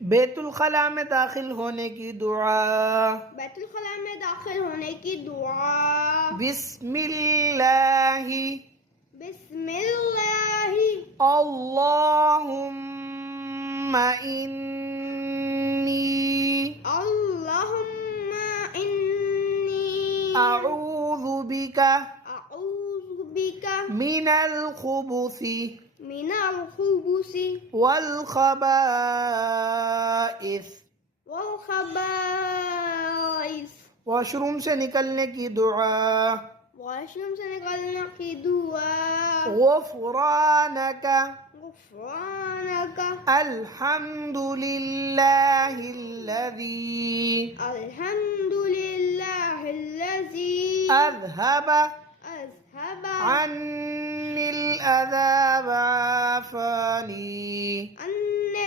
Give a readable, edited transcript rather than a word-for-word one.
बैतुल खला में दाखिल होने की दुआ। बैतुल खला में दाखिल होने की दुआ। बिस्मिल्लाहि बिस्मिल्लाहि अल्लाहुम्मा इन्नी अल्लाहुम्मा इन्नी अऊज़ु बिका अऊज़ु बिका मिनल खुबुसी मिनल खुबुसी वल खबाइस। वल खबाइस। वॉशरूम से निकलने की दुआ। वॉशरूम से निकलने की दुआ। गुफ़रानका गुफ़रानका अल्हम्दुलिल्लाहिल्लज़ी अल्हम्दुलिल्लाहिल्लज़ी अज़हबा अज़हबा अन्निल अज़ा वआफ़ानी।